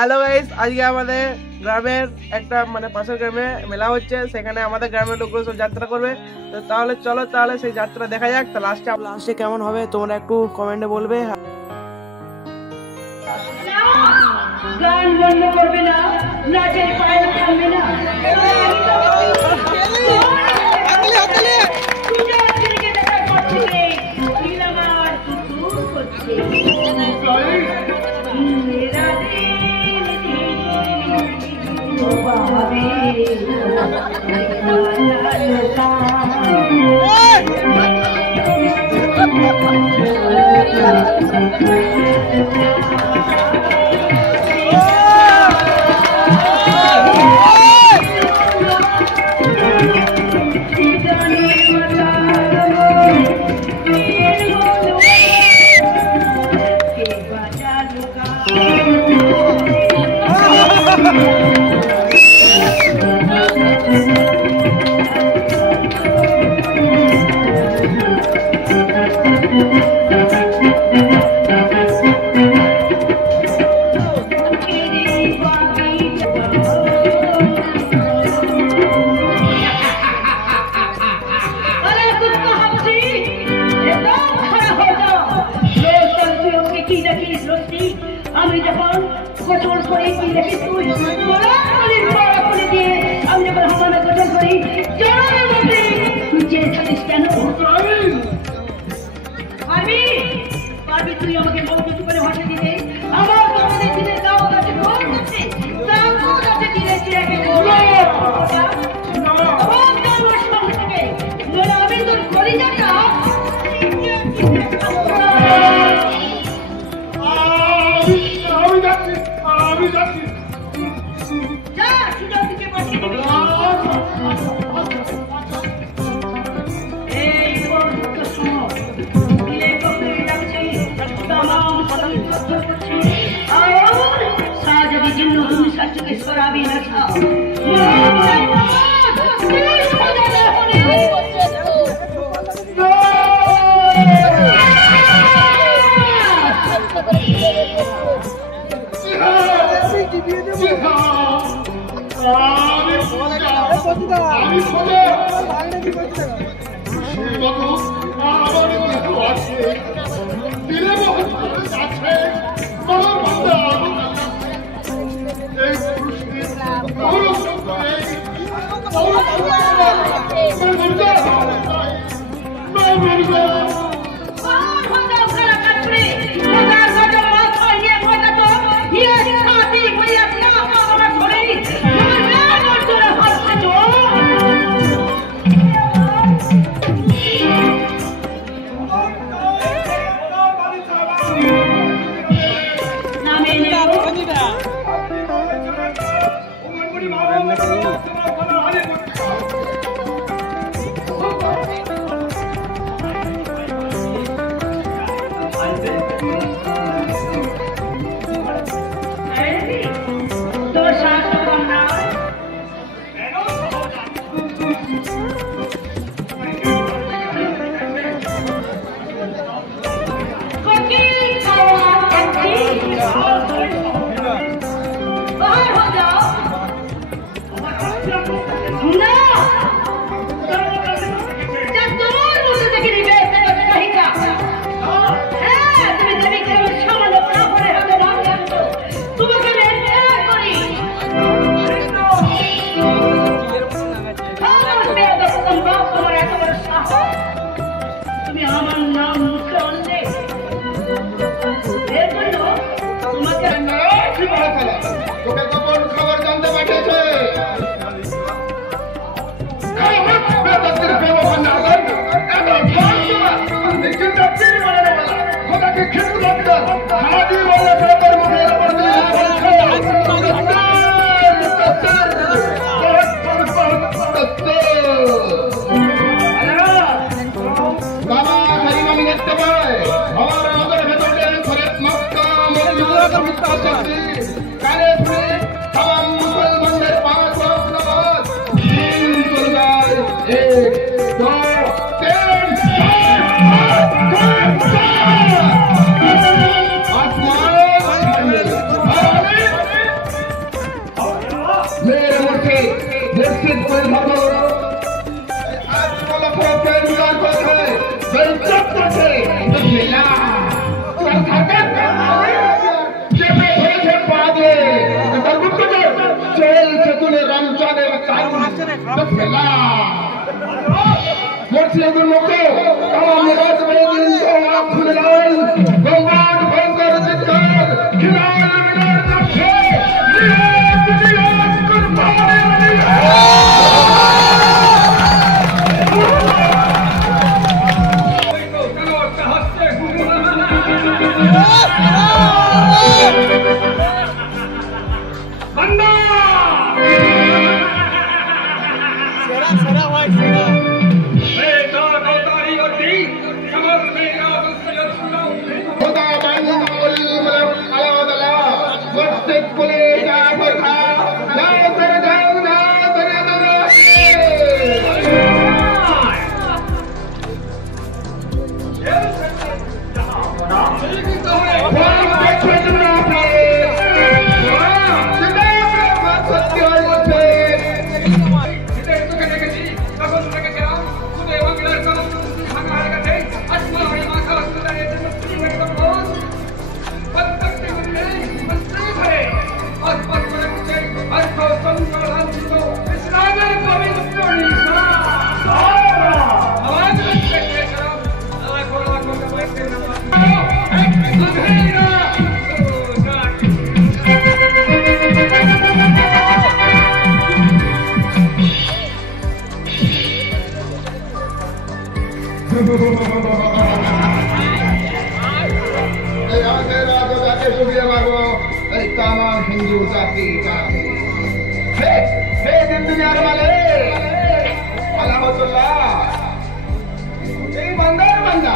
Hello guys, আজকে আমাদের গ্রামের একটা পাশের গ্রামে মেলা হচ্ছে। সেখানে আমাদের গ্রামের লোকগুলো সব যাত্রা করবে। তো তাহলে চলো সেই যাত্রা দেখা যাক। তো লাস্টে কেমন হবে তোমরা একটু কমেন্টে বলবে। গান বন্ধ করবে না, নাচের পায়ে থামবে না। আমি যখন গোসল করি কি দেখি তুই আমি যখন হামানে গোসল করি তুই চেয়ে থাকিস কেন পারবি তুই আমাকে বউ কিছু করে ভাষা দিতে আমার তোমাদের দিনে যাও কাছে ফোন করতে তাও কাছে দিনে চিরাকে আমি তোর করি যাটা শরাবি না খাও हिंदू जाति दुनिया वाले बंदार बंदा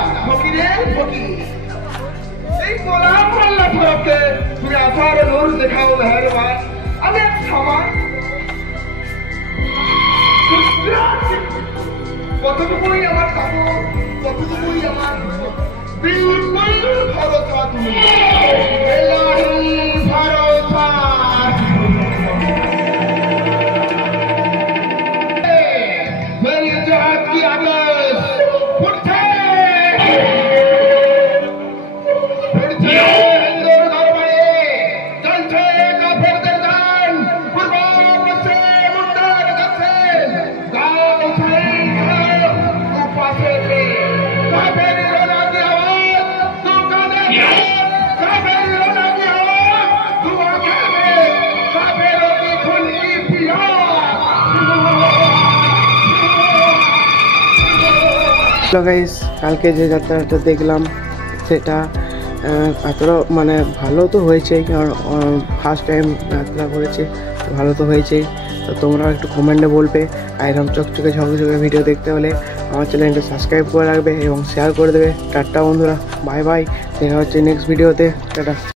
গোলাম আল্লাহ ফরকে তুমি আসার নূর দেখাও মেহেরবান অনেক সমান কতটুকুই আমার কাপড় কতটুকুই আমার বিলকুল ভরসা তুমি এলাহি ভরসা मेरी जहाज की आवाज उठे গাইস কালকে যে যাত্রাটা দেখলাম সেটা এতটা মানে ভালো তো হয়েছে, কারণ ফার্স্ট টাইম যাত্রা করেছে, ভালো তো হয়েছেই। তো তোমরা একটু কমেন্টে বলবে, আর এরকম চকচকে ঝকঝকে ভিডিও দেখতে হলে আমার চ্যানেলটা সাবস্ক্রাইব করে রাখবে এবং শেয়ার করে দেবে। টাটা বন্ধুরা, বাই বাই, দেখা হচ্ছে নেক্সট ভিডিওতে, টাটা।